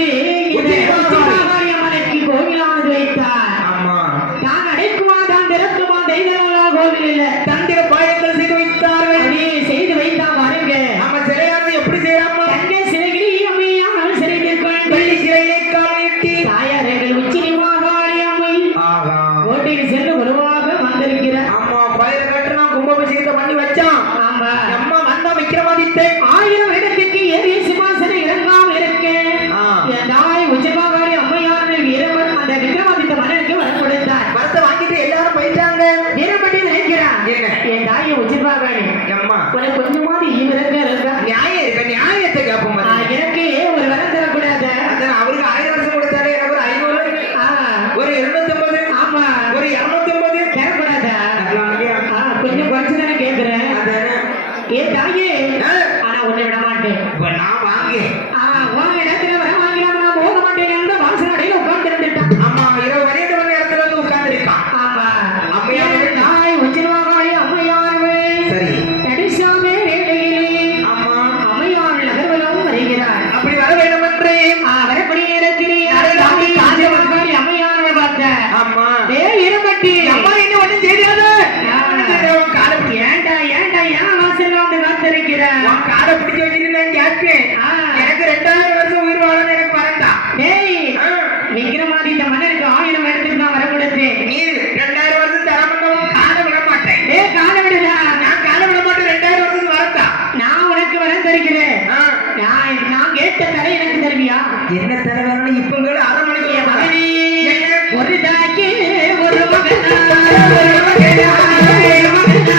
Pepe, நான் காதை பிடிச்சு வச்சுட்டு நான் கேட்பேன். எனக்கு ரெண்டாயிரம் வருஷம் உயிர் வாழணும் எனக்கு வரண்டா டேய் ஆ. விக்ரமாதித்த மன்னருக்கு ஆயிரம் இடத்துக்கு நான் வர கொடுத்தேன் நீ ரெண்டாயிரம் வருஷம் தரமண்டவும் காதை விட மாட்டேன். ஏ கால விடுதா நான் காதை விட மாட்டேன் ரெண்டாயிரம் வருஷத்துக்கு வரண்டா நான் உனக்கு வரம் தருகிறேன். ஆ. நான் நான் கேட்ட எனக்கு தருவியா? என்ன அரை மணிக்கு என் மகனே என்ன? ஒரு தாய்க்கு ஒரு மகனா ஒரு மகனா, ஒரு மகனா.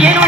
ಏನು